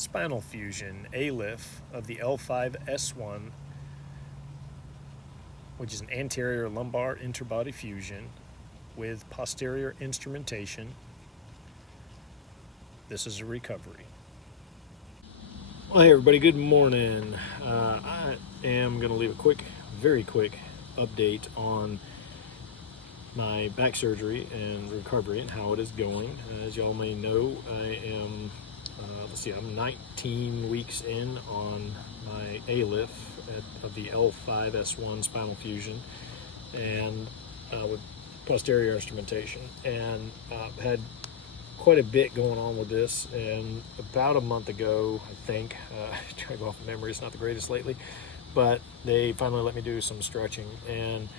spinal fusion, ALIF, of the L5-S1, which is an anterior lumbar interbody fusion with posterior instrumentation. This is a recovery. Well, hey everybody, good morning. I am going to leave a very quick update on my back surgery and recovery and how it is going. As y'all may know, I am, I'm 19 weeks in on my ALIF of the L5-S1 spinal fusion and with posterior instrumentation, and had quite a bit going on with this. And about a month ago, I think, trying to go off of memory, it's not the greatest lately, but they finally let me do some stretching and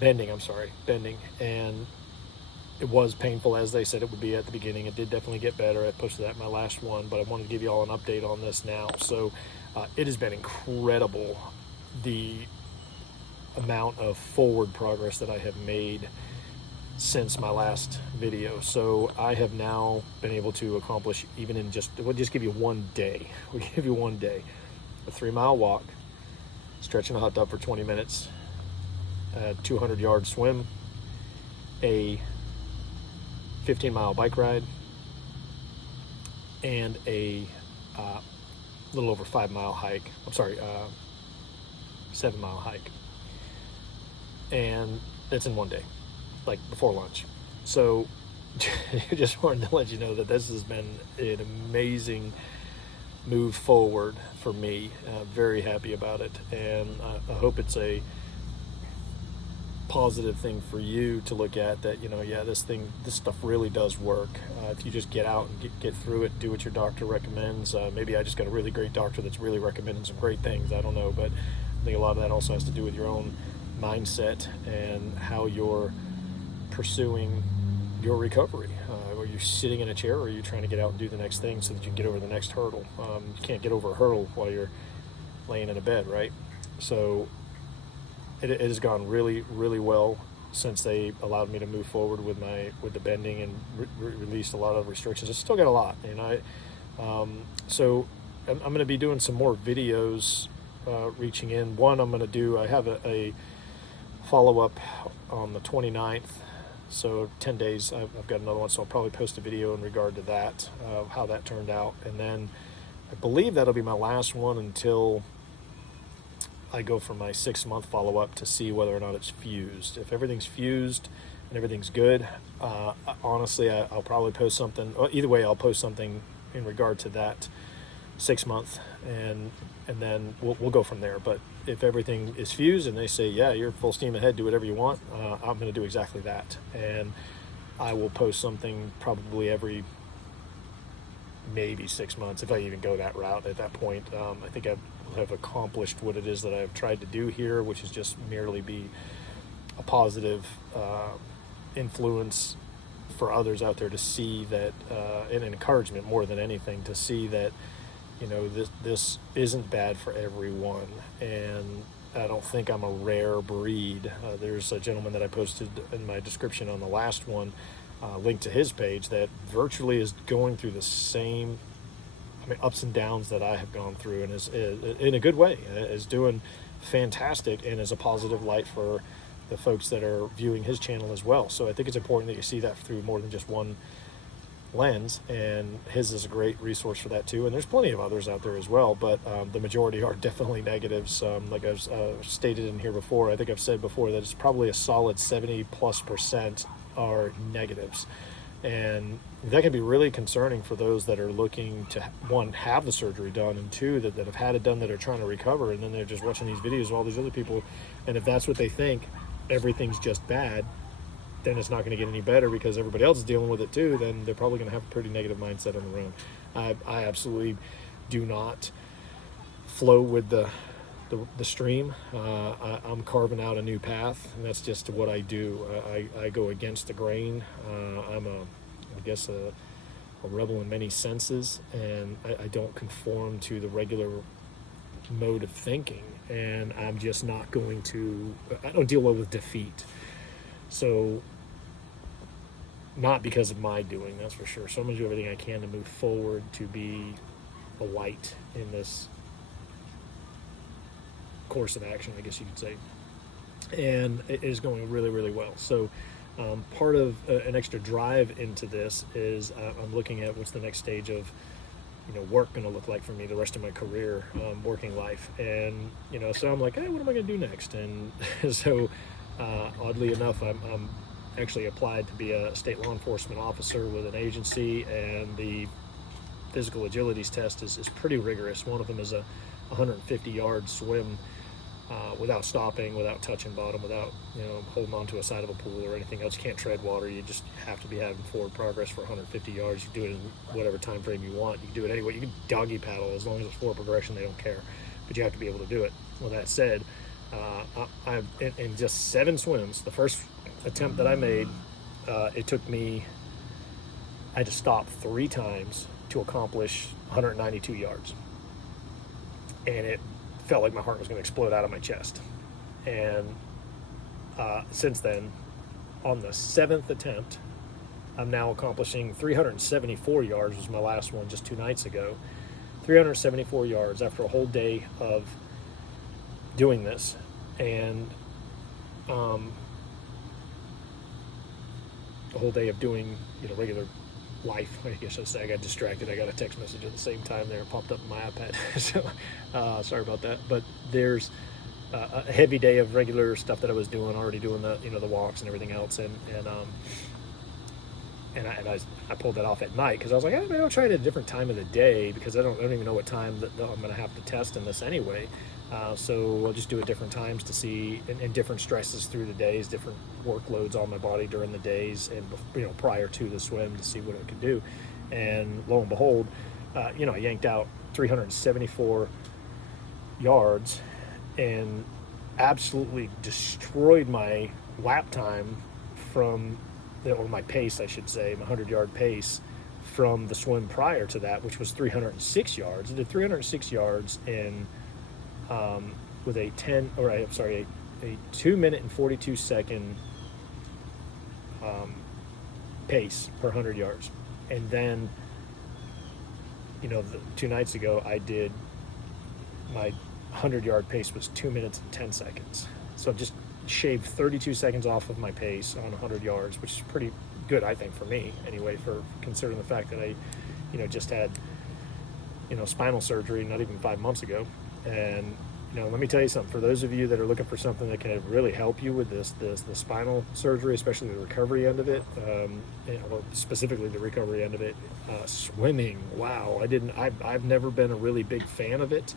bending, and it was painful as they said it would be at the beginning. It did definitely get better. I posted that in my last one, but I wanted to give you all an update on this now. So it has been incredible, the amount of forward progress that I have made since my last video. So I have now been able to accomplish, even in we'll just give you one day. We'll give you one day, a 3-mile walk, stretch in a hot tub for 20 minutes, a 200-yard swim, a 15-mile bike ride, and a little over 5-mile hike. 7-mile hike. And it's in one day, like before lunch. So just wanted to let you know that this has been an amazing move forward for me. Very happy about it, and I hope it's a positive thing for you to look at, that this stuff really does work. If you just get out and get through it, do what your doctor recommends. Maybe I just got a really great doctor that's really recommending some great things, I don't know, but I think a lot of that also has to do with your own mindset and how you're pursuing your recovery. Are you sitting in a chair, or are you trying to get out and do the next thing so that you can get over the next hurdle? You can't get over a hurdle while you're laying in a bed, right? So it has gone really, really well since they allowed me to move forward with the bending and released a lot of restrictions. It's still got a lot, so I'm going to be doing some more videos, reaching in. I have a follow-up on the 29th, so 10 days I've got another one, so I'll probably post a video in regard to that, how that turned out. And then I believe that'll be my last one until I go for my 6-month follow-up to see whether or not it's fused. If everything's fused and everything's good, honestly, I'll probably post something. Either way, I'll post something in regard to that 6-month, and then we'll go from there. But if everything is fused and they say, yeah, you're full steam ahead, do whatever you want, I'm going to do exactly that. And I will post something probably every maybe 6 months, if I even go that route at that point. I think I have accomplished what it is that I've tried to do here, which is just merely be a positive influence for others out there to see that, and an encouragement more than anything, to see that this isn't bad for everyone. And I don't think I'm a rare breed. There's a gentleman that I posted in my description on the last one, link to his page, that virtually is going through the same ups and downs that I have gone through, and is in a good way, is doing fantastic, and is a positive light for the folks that are viewing his channel as well. So I think it's important that you see that through more than just one lens, and his is a great resource for that too. And there's plenty of others out there as well, but the majority are definitely negatives. Like I've stated in here before, I think I've said before that it's probably a solid 70+% are negatives. And that can be really concerning for those that are looking to, one, have the surgery done, and two, that have had it done, that are trying to recover, and then they're just watching these videos of all these other people. And if that's what they think, everything's just bad, then it's not going to get any better because everybody else is dealing with it too. Then they're probably going to have a pretty negative mindset on their own. I absolutely do not flow with the stream. I'm carving out a new path, and that's just what I do. I go against the grain. I'm a rebel in many senses, and I don't conform to the regular mode of thinking, and I'm just not going to, I don't deal well with defeat. So not because of my doing, that's for sure. So I'm going to do everything I can to move forward, to be a light in this course of action, I guess you could say. And it is going really, really well. So part of an extra drive into this is I'm looking at what's the next stage of work going to look like for me the rest of my career, working life. And so I'm like, hey, what am I going to do next? And so oddly enough, I'm actually applied to be a state law enforcement officer with an agency, and the physical agilities test is pretty rigorous. One of them is a 150-yard swim without stopping, without touching bottom, without holding on to a side of a pool or anything else. You can't tread water. You just have to be having forward progress for 150 yards. You do it in whatever time frame you want. You can do it anyway. You can doggy paddle as long as it's forward progression. They don't care, but you have to be able to do it. Well, that said, I've in just 7 swims, the first attempt that I made, it took me, I had to stop 3 times to accomplish 192 yards, and it felt like my heart was going to explode out of my chest. And since then, on the 7th attempt, I'm now accomplishing 374 yards, was my last one just 2 nights ago. 374 yards after a whole day of doing this. And a whole day of doing regular life, I guess I should say. I got distracted. I got a text message at the same time there. It popped up on my iPad. So sorry about that. But there's a heavy day of regular stuff that I was doing, already doing the the walks and everything else, and I pulled that off at night because I was like, maybe I'll try it at a different time of the day, because I don't even know what time that I'm going to have to test in this anyway. So I'll just do it different times to see, and different stresses through the days, different workloads on my body during the days, and prior to the swim, to see what it could do. And lo and behold, I yanked out 374 yards and absolutely destroyed my lap time from, or my pace, I should say, my 100-yard pace from the swim prior to that, which was 306 yards. I did 306 yards in with a 2 minute and 42 second pace per 100 yards. And then, 2 nights ago, I did, my 100-yard pace was 2 minutes and 10 seconds. So I just shaved 32 seconds off of my pace on 100 yards, which is pretty good, I think, for me anyway, for considering the fact that I, just had, spinal surgery not even 5 months ago. And let me tell you something, for those of you that are looking for something that can really help you with the spinal surgery, especially the recovery end of it, or specifically the recovery end of it, swimming, wow, I've never been a really big fan of it.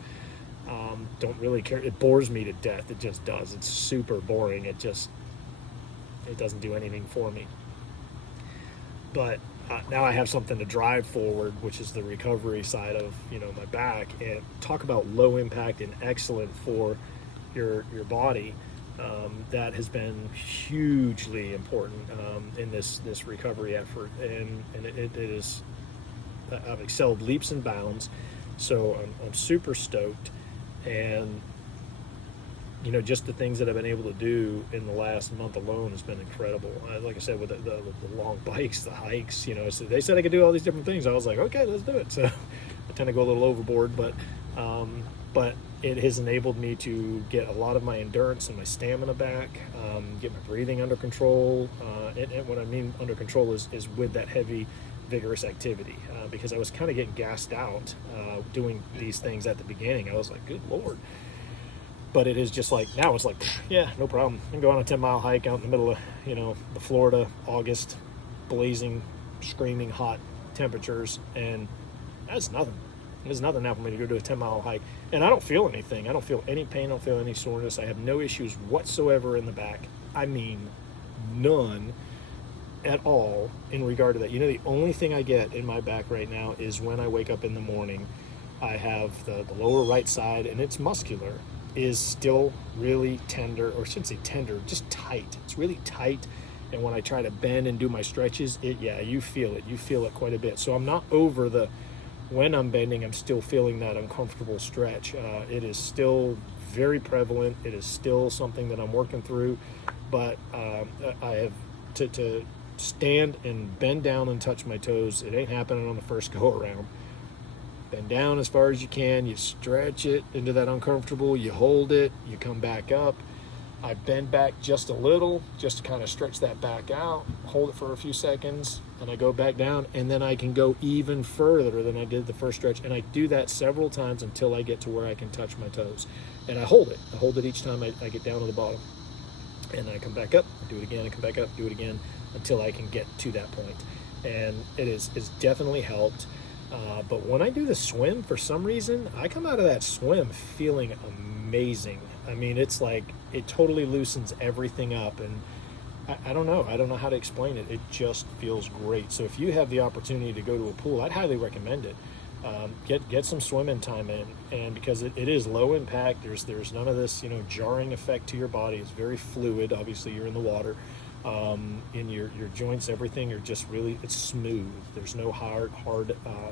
Don't really care. It bores me to death. It just does. It's super boring. It doesn't do anything for me. But now I have something to drive forward, which is the recovery side of my back. And talk about low impact and excellent for your body. That has been hugely important in this recovery effort, and it is. I've excelled leaps and bounds. So I'm super stoked. And just the things that I've been able to do in the last month alone has been incredible. Like I said, with the long bikes, the hikes, so they said I could do all these different things. I was like, okay, let's do it. So I tend to go a little overboard, but it has enabled me to get a lot of my endurance and my stamina back, get my breathing under control. And what I mean under control is with that heavy, vigorous activity, because I was kind of getting gassed out doing these things at the beginning. I was like, good Lord. But it is just like, now it's like, yeah, no problem. I can go on a 10-mile hike out in the middle of, the Florida, August, blazing, screaming hot temperatures, and that's nothing. There's nothing now for me to go do a 10-mile hike. And I don't feel anything. I don't feel any pain. I don't feel any soreness. I have no issues whatsoever in the back. I mean, none at all in regard to that. The only thing I get in my back right now is when I wake up in the morning, I have the lower right side, and it's muscular, is still really tender, or I shouldn't say tender, just tight. It's really tight. And when I try to bend and do my stretches, you feel it. You feel it quite a bit. So I'm not over when I'm bending, I'm still feeling that uncomfortable stretch. It is still very prevalent. It is still something that I'm working through, but I have to stand and bend down and touch my toes. It ain't happening on the first go around. Bend down as far as you can. You stretch it into that uncomfortable. You hold it. You come back up. I bend back just a little, just to kind of stretch that back out. Hold it for a few seconds, and I go back down, and then I can go even further than I did the first stretch. And I do that several times until I get to where I can touch my toes. And I hold it. I hold it each time I get down to the bottom. And I come back up, do it again, I come back up, do it again, until I can get to that point. And it's definitely helped. But when I do the swim, for some reason, I come out of that swim feeling amazing. I mean, it's like it totally loosens everything up, and I don't know how to explain it. It just feels great. So if you have the opportunity to go to a pool, I'd highly recommend it. Get some swimming time in, and because it is low impact, there's none of this jarring effect to your body. It's very fluid. Obviously, you're in the water. In your joints, everything are just really, it's smooth. There's no hard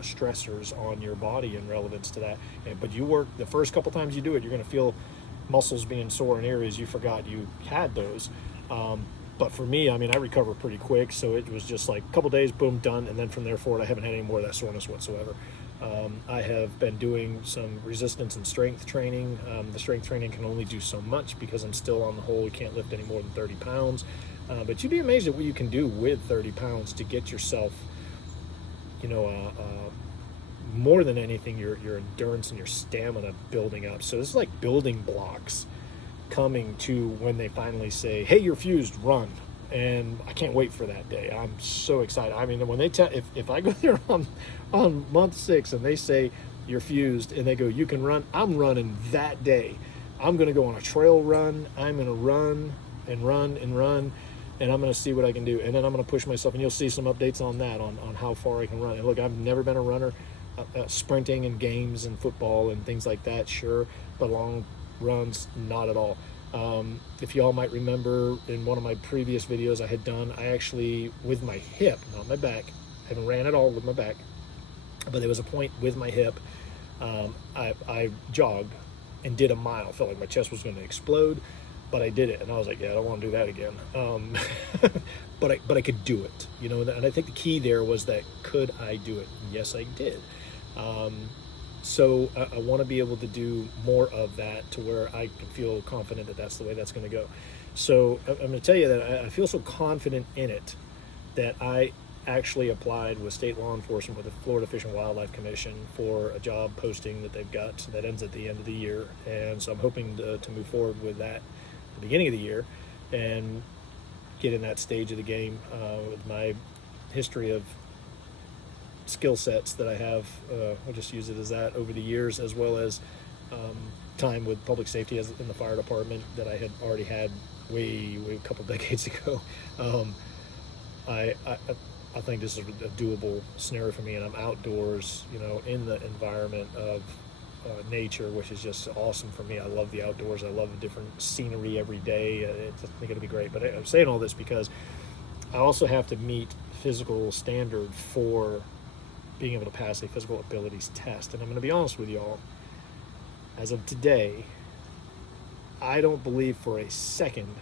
stressors on your body in relevance to that. But you work the first couple times you do it, you're going to feel muscles being sore in areas you forgot you had those. But for me, I mean, I recover pretty quick, so it was just like a couple days, boom, done. And then from there forward, I haven't had any more of that soreness whatsoever. I have been doing some resistance and strength training. The strength training can only do so much because I'm still on the whole, you can't lift any more than 30 pounds. But you'd be amazed at what you can do with 30 pounds to get yourself, more than anything, your endurance and your stamina building up. So it's like building blocks coming to when they finally say, hey, you're fused, run. And I can't wait for that day. I'm so excited. I mean, when they tell, if I go there on month 6 and they say you're fused and they go, you can run, I'm running that day. I'm going to go on a trail run. I'm going to run and run and run, and I'm going to see what I can do. And then I'm going to push myself, and you'll see some updates on that, on how far I can run. And look, I've never been a runner. Sprinting in games and football and things like that, sure, but long runs, not at all. If y'all might remember, in one of my previous videos I had done, I actually, with my hip, not my back, I haven't ran at all with my back, but there was a point with my hip, I jogged and did a mile. Felt like my chest was going to explode, but I did it, and I was like, yeah, I don't want to do that again. But I could do it, and I think the key there was that, could I do it? Yes, I did. So I want to be able to do more of that, to where I can feel confident that that's the way that's going to go. So I'm going to tell you that I feel so confident in it that I actually applied with state law enforcement, with the Florida Fish and Wildlife Commission, for a job posting that they've got that ends at the end of the year. And so I'm hoping to move forward with that at the beginning of the year and get in that stage of the game with my history of skill sets that I have. I'll just use it as that over the years, as well as time with public safety as in the fire department that I had already had way a couple decades ago. I think this is a doable scenario for me, and I'm outdoors, in the environment of nature, which is just awesome for me. I love the outdoors. I love the different scenery every day. I think it'll be great. But I'm saying all this because I also have to meet physical standard for being able to pass a physical abilities test. And I'm going to be honest with y'all, as of today, I don't believe for a second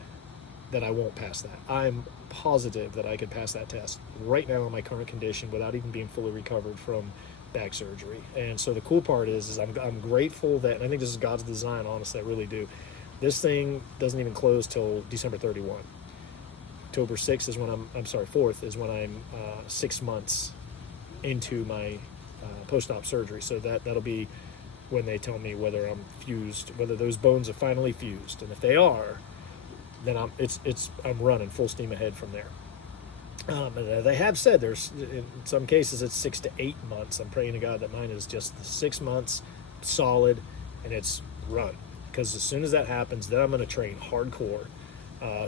that I won't pass that. I'm positive that I could pass that test right now in my current condition without even being fully recovered from back surgery. And so the cool part is I'm grateful that, and I think this is God's design, honestly, I really do. This thing doesn't even close till December 31. October 6th is when 4th is when I'm 6 months into my post-op surgery. So that'll be when they tell me whether I'm fused, whether those bones are finally fused. And if they are, then I'm running full steam ahead from there. They have said there's, in some cases, it's 6 to 8 months. I'm praying to God that mine is just 6 months solid, and it's run. Because as soon as that happens, then I'm going to train hardcore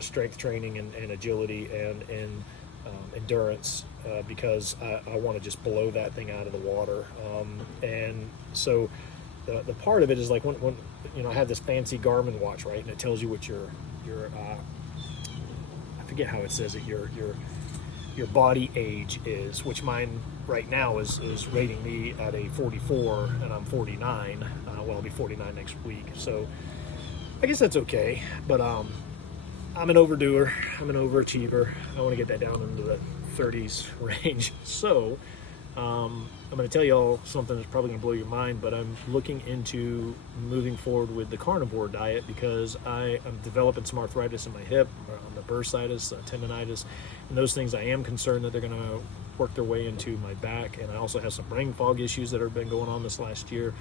strength training and agility and endurance, because I want to just blow that thing out of the water. And so the part of it is like when I have this fancy Garmin watch, right, and it tells you what your I forget how it says it, your body age is, which mine right now is rating me at a 44, and I'm 49. Well, I'll be 49 next week, so I guess that's okay. But I'm an overdoer. I'm an overachiever. I want to get that down into the 30s range. So I'm going to tell you all something that's probably going to blow your mind, but I'm looking into moving forward with the carnivore diet because I'm developing some arthritis in my hip, on the bursitis, tendonitis, and those things. I am concerned that they're going to work their way into my back, and I also have some brain fog issues that have been going on this last year.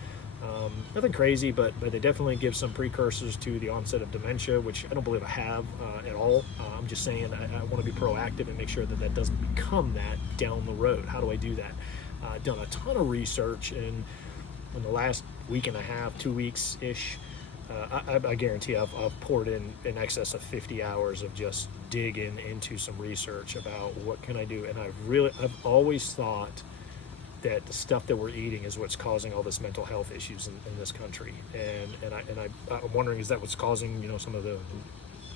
Nothing crazy, but they definitely give some precursors to the onset of dementia, which I don't believe I have at all. I'm just saying I want to be proactive and make sure that that doesn't become that down the road. How do I do that? I've done a ton of research in the last week and a half, 2 weeks-ish. I guarantee I've poured in excess of 50 hours of just digging into some research about what can I do. And I've always thought that the stuff that we're eating is what's causing all this mental health issues in this country. And I'm wondering, is that what's causing, some of the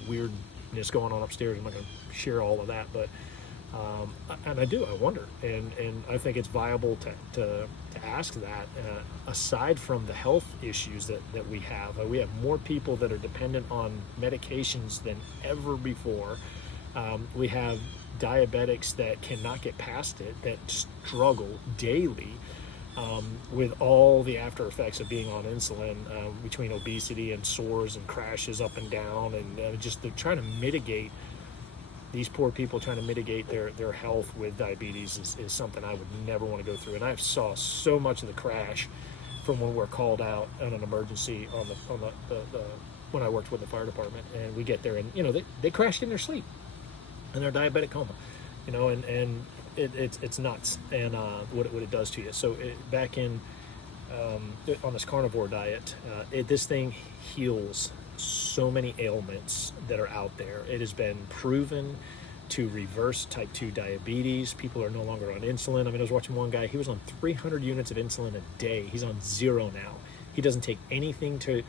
weirdness going on upstairs? I'm not going to share all of that, but and I wonder, and I think it's viable to ask that. Aside from the health issues that we have more people that are dependent on medications than ever before. We have diabetics that cannot get past it, that struggle daily with all the after effects of being on insulin, between obesity and sores and crashes up and down, and just they're trying to mitigate. These poor people trying to mitigate their health with diabetes is something I would never want to go through. And I saw so much of the crash from when we're called out on an emergency on the when I worked with the fire department, and we get there and they crashed in their sleep and they're diabetic coma, and it's nuts, and what it does to you. So back in on this carnivore diet, this thing heals so many ailments that are out there. It has been proven to reverse type 2 diabetes. People are no longer on insulin. I was watching one guy, he was on 300 units of insulin a day. He's on 0 now. He doesn't take anything to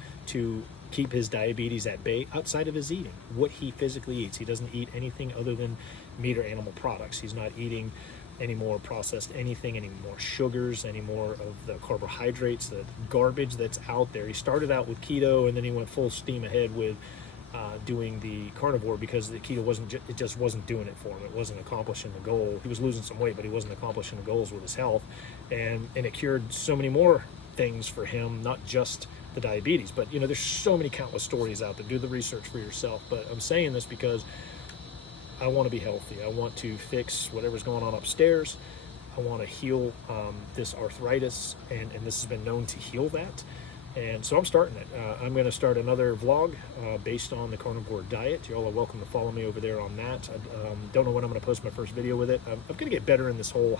keep his diabetes at bay outside of his eating, what he physically eats. He doesn't eat anything other than meat or animal products. He's not eating any more processed anything, any more sugars, any more of the carbohydrates, the garbage that's out there. He started out with keto, and then he went full steam ahead with doing the carnivore because the keto just wasn't doing it for him. It wasn't accomplishing the goal. He was losing some weight, but he wasn't accomplishing the goals with his health, and it cured so many more things for him, not just the diabetes. But there's so many countless stories out there. Do the research for yourself. But I'm saying this because I want to be healthy. I want to fix whatever's going on upstairs. I want to heal this arthritis, and this has been known to heal that. And so I'm starting it. I'm going to start another vlog based on the carnivore diet. Y'all are welcome to follow me over there on that. I don't know when I'm going to post my first video with it. I'm going to get better in this whole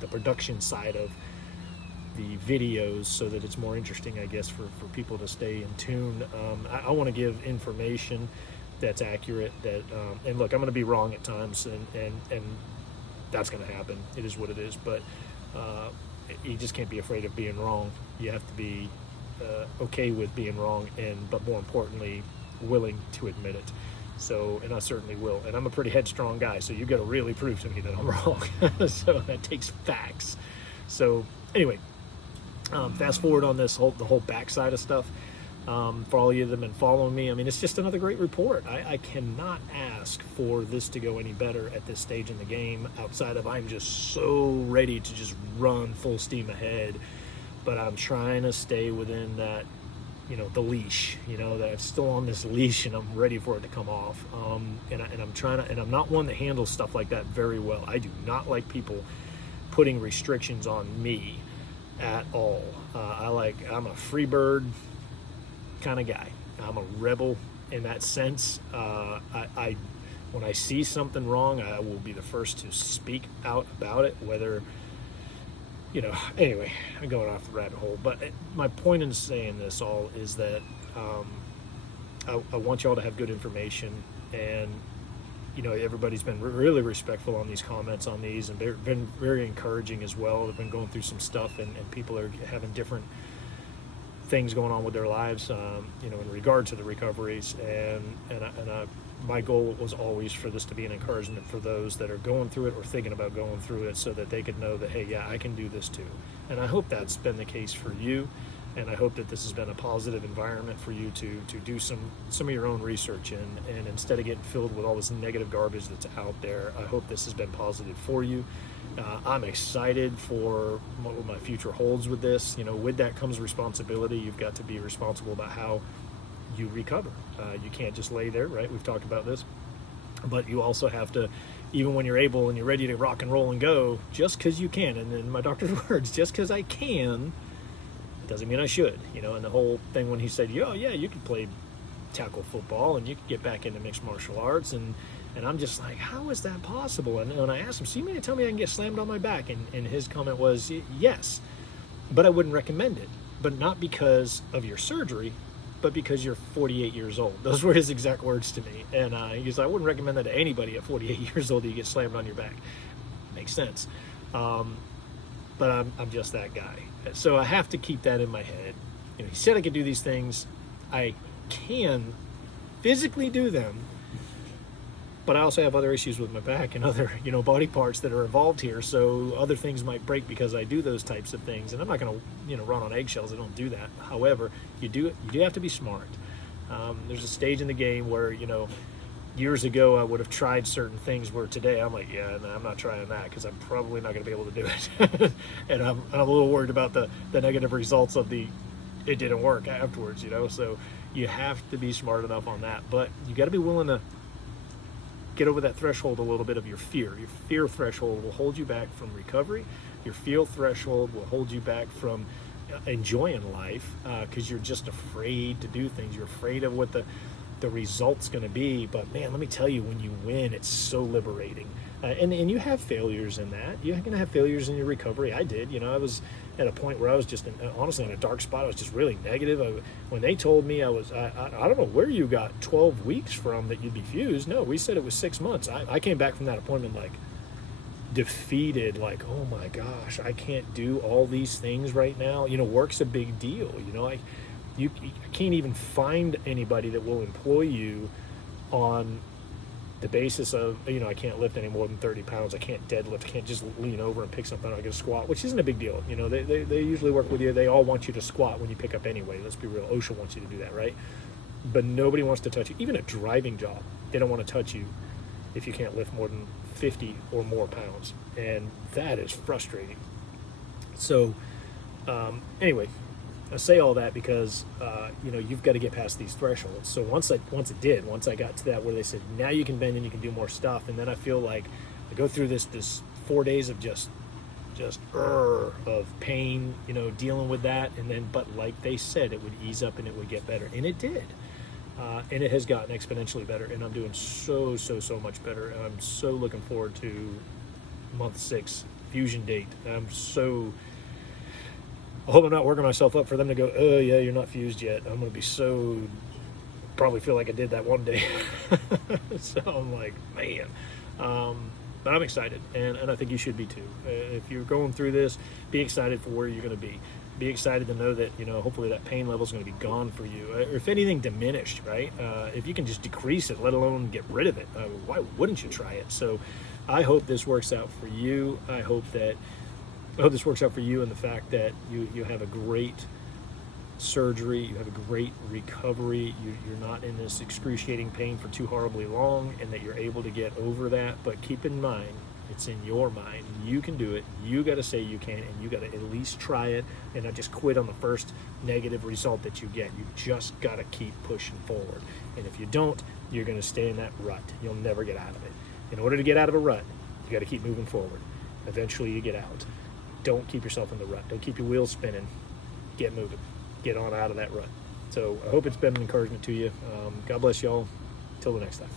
the production side of the videos so that it's more interesting, I guess, for people to stay in tune. I want to give information that's accurate, and look, I'm going to be wrong at times, and that's going to happen. It is what it is, but you just can't be afraid of being wrong. You have to be okay with being wrong, but more importantly, willing to admit it. So, and I certainly will. And I'm a pretty headstrong guy, so you got to really prove to me that I'm wrong. So that takes facts. So anyway, fast forward on the whole backside of stuff. For all of you that have been following me, it's just another great report. I cannot ask for this to go any better at this stage in the game, outside of I'm just so ready to just run full steam ahead. But I'm trying to stay within that, the leash, that I'm still on this leash and I'm ready for it to come off. And I'm trying to, and I'm not one that handles stuff like that very well. I do not like people putting restrictions on me at all. I'm a free bird kind of guy. I'm a rebel in that sense. When I see something wrong, I will be the first to speak out about it, whether, anyway, I'm going off the rabbit hole. But my point in saying this all is that I want y'all to have good information, and everybody's been really respectful on these comments on these, and they've been very encouraging as well. They've been going through some stuff, and people are having different things going on with their lives, in regard to the recoveries, and my goal was always for this to be an encouragement for those that are going through it or thinking about going through it, so that they could know that, hey, yeah, I can do this too. And I hope that's been the case for you. And I hope that this has been a positive environment for you to do some of your own research in, and instead of getting filled with all this negative garbage that's out there, I hope this has been positive for you. I'm excited for what my future holds with this. You know, with that comes responsibility. You've got to be responsible about how you recover. You can't just lay there, right? We've talked about this. But you also have to, even when you're able and you're ready to rock and roll and go, just because you can, and in my doctor's words, just because I can, doesn't mean I should. You know, and the whole thing when he said, oh yeah, you could play tackle football and you could get back into mixed martial arts, and I'm just like, how is that possible? And when I asked him, so you mean to tell me I can get slammed on my back? And his comment was, yes, but I wouldn't recommend it. But not because of your surgery, but because you're 48 years old. Those were his exact words to me. And he goes, I wouldn't recommend that to anybody at 48 years old that you get slammed on your back. Makes sense. But I'm just that guy. So I have to keep that in my head. You know, he said I could do these things. I can physically do them, but I also have other issues with my back and other, you know, body parts that are involved here. So other things might break because I do those types of things. And I'm not going to, you know, run on eggshells. I don't do that. However, you do have to be smart. There's a stage in the game where, you know, years ago I would have tried certain things where today I'm like, yeah, no, I'm not trying that because I'm probably not going to be able to do it. And I'm a little worried about the negative results of it didn't work afterwards, you know. So you have to be smart enough on that. But you got to be willing to get over that threshold a little bit of your fear. Your fear threshold will hold you back from recovery. Your fear threshold will hold you back from enjoying life because you're just afraid to do things. You're afraid of what the result's going to be. But man, let me tell you, when you win, it's so liberating. And you have failures in that. You're going to have failures in your recovery. I did. You know, I was at a point where I was just honestly in a dark spot. I was just really negative. When they told me I don't know where you got 12 weeks from that you'd be fused. No, we said it was 6 months. I came back from that appointment like defeated, like, oh my gosh, I can't do all these things right now. You know, work's a big deal. You know, I can't even find anybody that will employ you on the basis of, you know, I can't lift any more than 30 pounds. I can't deadlift. I can't just lean over and pick something out. I get a squat, which isn't a big deal. You know, they usually work with you. They all want you to squat when you pick up anyway. Let's be real. OSHA wants you to do that, right? But nobody wants to touch you. Even a driving job, they don't want to touch you if you can't lift more than 50 or more pounds. And that is frustrating. So anyway, I say all that because, you know, you've got to get past these thresholds. So once I got to that where they said, now you can bend and you can do more stuff. And then I feel like I go through this 4 days of just of pain, you know, dealing with that. And then, but like they said, it would ease up and it would get better. And it did. And it has gotten exponentially better. And I'm doing so much better. And I'm so looking forward to month 6 fusion date. I hope I'm not working myself up for them to go, oh yeah, you're not fused yet. I'm going to be probably feel like I did that one day. So I'm like, man. But I'm excited, and I think you should be too. If you're going through this, be excited for where you're going to be. Be excited to know that, you know, hopefully that pain level is going to be gone for you. Or if anything, diminished, right? If you can just decrease it, let alone get rid of it, why wouldn't you try it? So I hope this works out for you. I hope this works out for you in the fact that you have a great surgery, you have a great recovery, you're not in this excruciating pain for too horribly long, and that you're able to get over that. But keep in mind, it's in your mind. You can do it. You got to say you can, and you got to at least try it and not just quit on the first negative result that you get. You just got to keep pushing forward. And if you don't, you're going to stay in that rut. You'll never get out of it. In order to get out of a rut, you got to keep moving forward. Eventually you get out. Don't keep yourself in the rut. Don't keep your wheels spinning. Get moving. Get on out of that rut. So I hope it's been an encouragement to you. God bless y'all. Till the next time.